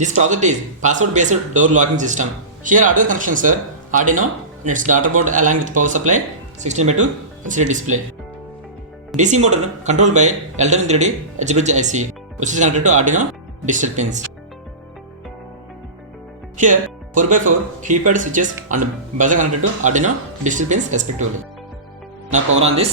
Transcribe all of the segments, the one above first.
This project is password-based door locking system. Here Arduino connections are Arduino and its daughter board along with power supply, 16:2 LCD display. DC motor controlled by LM3D edge bridge IC, which is connected to Arduino digital pins. Here 4x4 keypad switches and buzzer connected to Arduino digital pins respectively. Now power on this.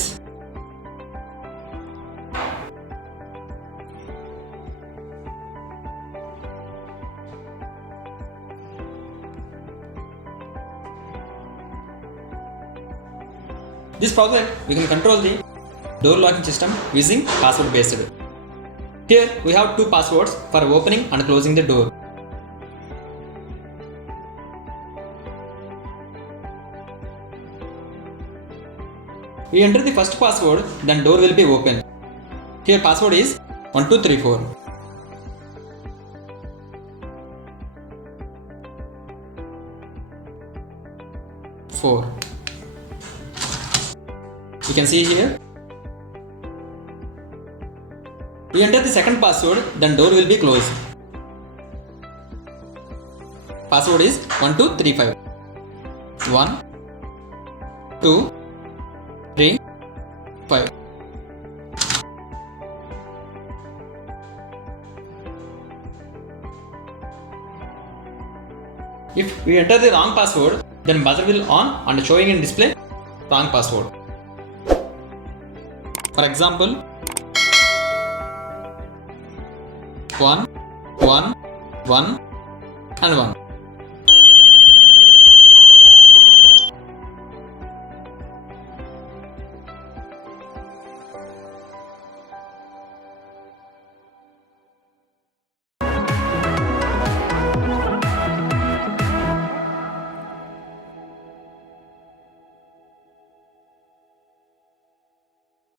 This project we can control the door locking system using password based. Here we have two passwords for opening and closing the door. We enter the first password, then door will be open. Here password is 1234. You can see here. We enter the second password, then door will be closed. Password is 1235. 1, 2, 3, 5. If we enter the wrong password, then buzzer will on and showing in display wrong password. For example, 1, 1, 1 and 1.